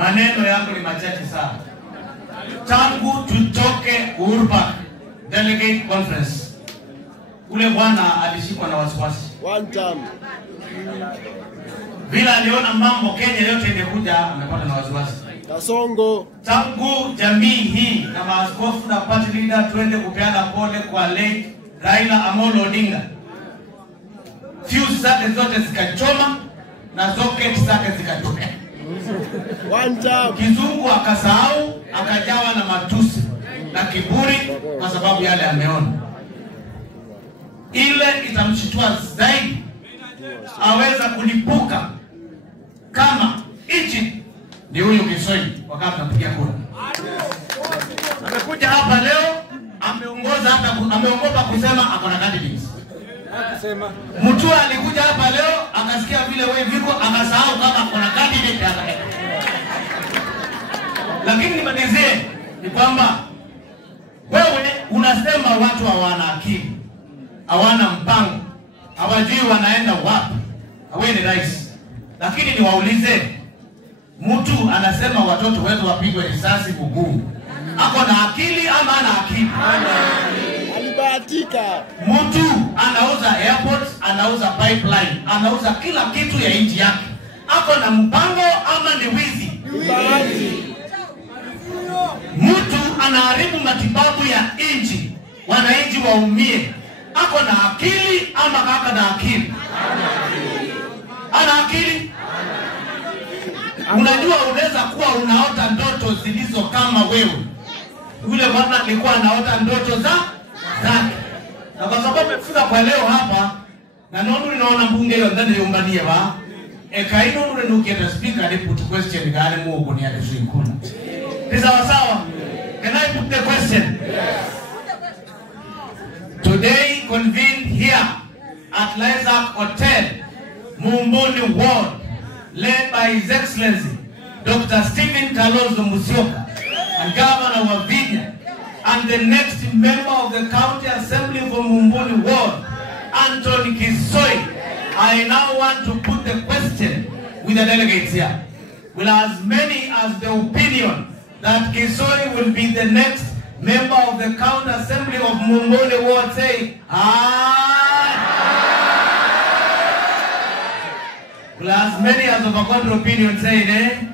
maneno yako ni machache sana. Tangu tutoke Uhuru Park Delegate Conference, ule bwana alishikwa na wasiwasi. One time. Bila aliona mambo Kenya yote ingekuja, amepata na wasiwasi. Kasongo. Tangu jamii hii na maaskofu na party leader tuende kupeana pole kwa late Raila Amolo Odinga, fuse zake zote zikachoma na socket zake zikatoka. One time. Kizungu akasahau, akajawa na matusi na kiburi kwa sababu yale ameona. Ile itamshitua zaidi, aweza kulipuka kama nchi ni huyu Kisoi wakati tunapigia kura. Amekuja hapa leo, ameongoza hata ameogopa kusema akona candidates. Mtu alikuja hapa leo akasikia vile wewe viko, akasahau kama akona candidate hapa. Lakini nimalizie ni kwamba wewe unasema watu hawana akili, hawana mpango, hawajui wanaenda wapi, wewe ni rais. Lakini niwaulize, mtu anasema watoto wetu wapigwe risasi Bugumu, ako na akili ama ana akili? Alibahatika. Mtu anauza airports, anauza pipeline, anauza kila kitu ya nchi yake, ako na mpango ama ni wizi? Mtu anaharibu matibabu ya nchi, wananchi waumie, ako na akili ama kaka na akili? Ana akili? Unajua unaweza kuwa unaota ndoto zilizo kama wewe. Yule bwana alikuwa anaota ndoto zake. Na kwa sababu umefika kwa leo hapa, na ndio unaona mbunge hiyo ndani yumbanie ba. Ekaino nure nukienda speaker ali put question gani muogo ni ale suikuna. Ni sawa sawa? Can I put the question? Yes. Today convened here at Isaac Hotel, Mumbuni Ward, led by His Excellency Dr. Stephen Kalonzo Musyoka, and Governor of Vihiga, and the next member of the County Assembly for Mumbuni Ward, Anthony Kisoi. I now want to put the question with the delegates here. Will as many as the opinion that Kisoi will be the next member of the County Assembly of Mumbuni Ward say aye? Will as many as of a contrary opinion say nay?